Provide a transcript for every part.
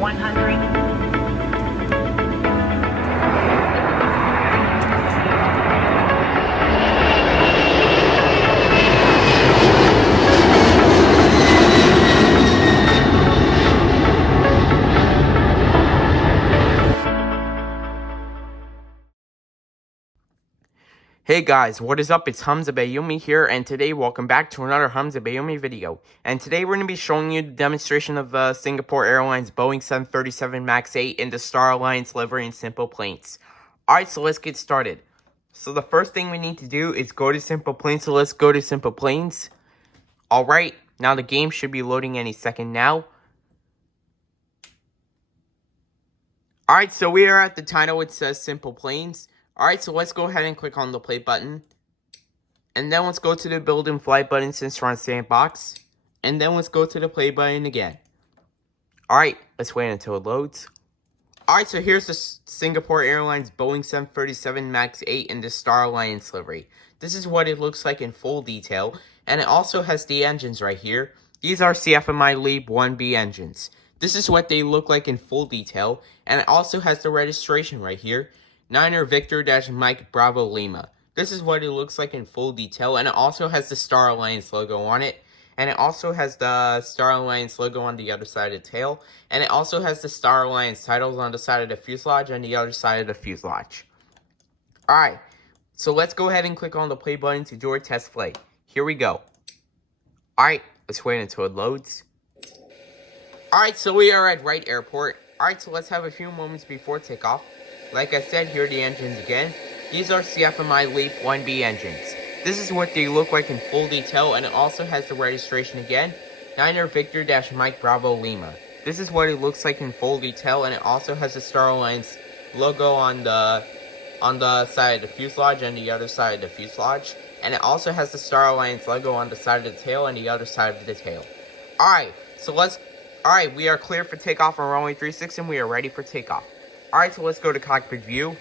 100. Hey guys, what is up? It's Hamza Bayoumi here, and today welcome back to another Hamza Bayoumi video. And today we're going to be showing you the demonstration of Singapore Airlines Boeing 737 MAX 8 in the Star Alliance livery in SimplePlanes. Alright, so let's get started. So the first thing we need to do is go to SimplePlanes, so let's go to SimplePlanes. Alright, now the game should be loading any second now. Alright, so we are at the title, it says SimplePlanes. Alright, so let's go ahead and click on the play button. And then let's go to the build and fly button since we're on sandbox. And then let's go to the play button again. Alright, let's wait until it loads. Alright, so here's the Singapore Airlines Boeing 737 MAX 8 in the Star Alliance livery. This is what it looks like in full detail. And it also has the engines right here. These are CFMI LEAP 1B engines. This is what they look like in full detail. And it also has the registration right here. 9er Victor-Mike Bravo Lima. This is what it looks like in full detail, and it also has the Star Alliance logo on it, and it also has the Star Alliance logo on the other side of the tail, and it also has the Star Alliance titles on the side of the fuselage and the other side of the fuselage. Alright, so let's go ahead and click on the play button to do our test flight. Here we go. Alright, let's wait until it loads. Alright, so we are at Wright Airport. Alright, so let's have a few moments before takeoff. Like I said, here are the engines again. These are CFMI LEAP 1B engines. This is what they look like in full detail, and it also has the registration again. 9er Victor-Mike Bravo Lima. This is what it looks like in full detail, and it also has the Star Alliance logo on the side of the fuselage and the other side of the fuselage. And it also has the Star Alliance logo on the side of the tail and the other side of the tail. Alright, Alright, we are clear for takeoff on runway 36, and we are ready for takeoff. Alright, so let's go to cockpit view.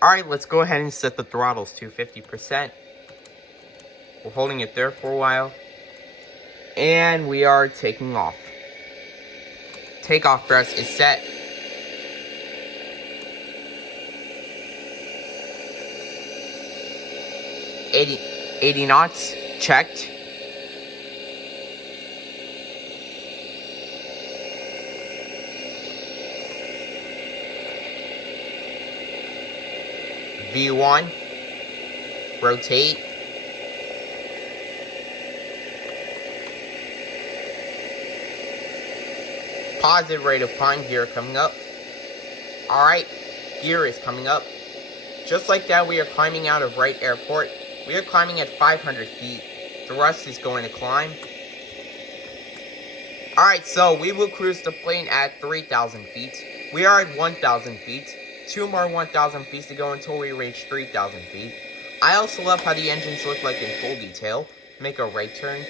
Alright, let's go ahead and set the throttles to 50%. We're holding it there for a while. And we are taking off. Takeoff thrust is set. $80 knots, checked. V1, rotate, positive rate of climb, gear coming up. Alright, gear is coming up. Just like that, we are climbing out of Wright Airport. We are climbing at 500 feet. Thrust is going to climb. Alright, so we will cruise the plane at 3,000 feet. We are at 1,000 feet. 2 more 1,000 feet to go until we reach 3,000 feet. I also love how the engines look like in full detail. Make a right turn.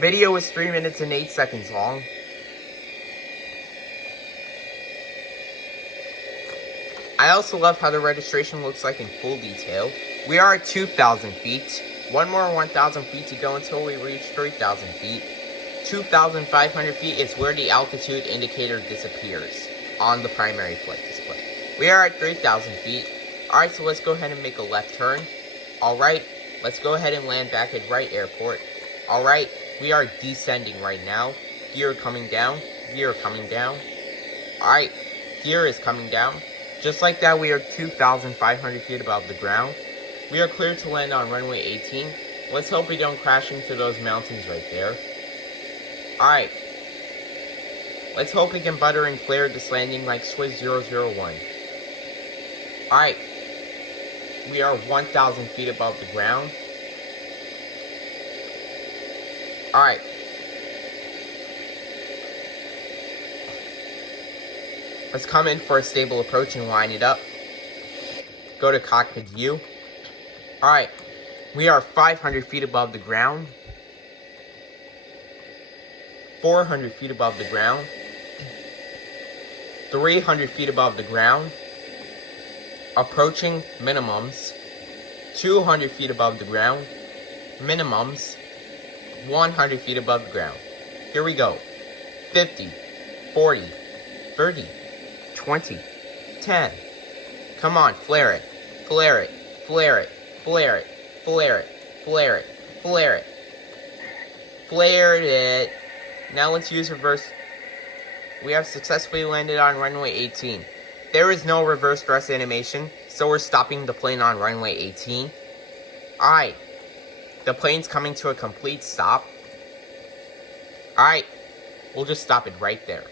Video is 3 minutes and 8 seconds long. I also love how the registration looks like in full detail. We are at 2,000 feet. 1 more 1,000 feet to go until we reach 3,000 feet. 2,500 feet is where the altitude indicator disappears on the primary flight display. We are at 3,000 feet. Alright, so let's go ahead and make a left turn. Alright, let's go ahead and land back at Wright Airport. Alright, we are descending right now. Gear coming down. Gear coming down. Alright, gear is coming down. Just like that, we are 2,500 feet above the ground. We are clear to land on runway 18. Let's hope we don't crash into those mountains right there. Alright. Let's hope we can butter and flare this landing like Swiss 001. Alright. We are 1,000 feet above the ground. Alright. Let's come in for a stable approach and line it up. Go to cockpit view. Alright. We are 500 feet above the ground. 400 feet above the ground. 300 feet above the ground. Approaching minimums. 200 feet above the ground. Minimums. 100 feet above the ground. Here we go. 50, 40, 30, 20, 10. Come on, flare it, flare it, flare it, flare it, flare it, flare it, flare it. Flared it. Now let's use reverse. We have successfully landed on runway 18. There is no reverse thrust animation, so we're stopping the plane on runway 18. Alright, the plane's coming to a complete stop. Alright, we'll just stop it right there.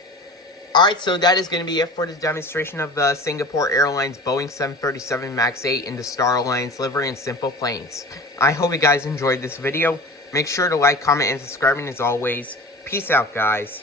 Alright, so that is going to be it for the demonstration of the Singapore Airlines Boeing 737 MAX 8 in the Star Alliance livery and Simple Planes. I hope you guys enjoyed this video. Make sure to like, comment, and subscribe, and as always, peace out, guys.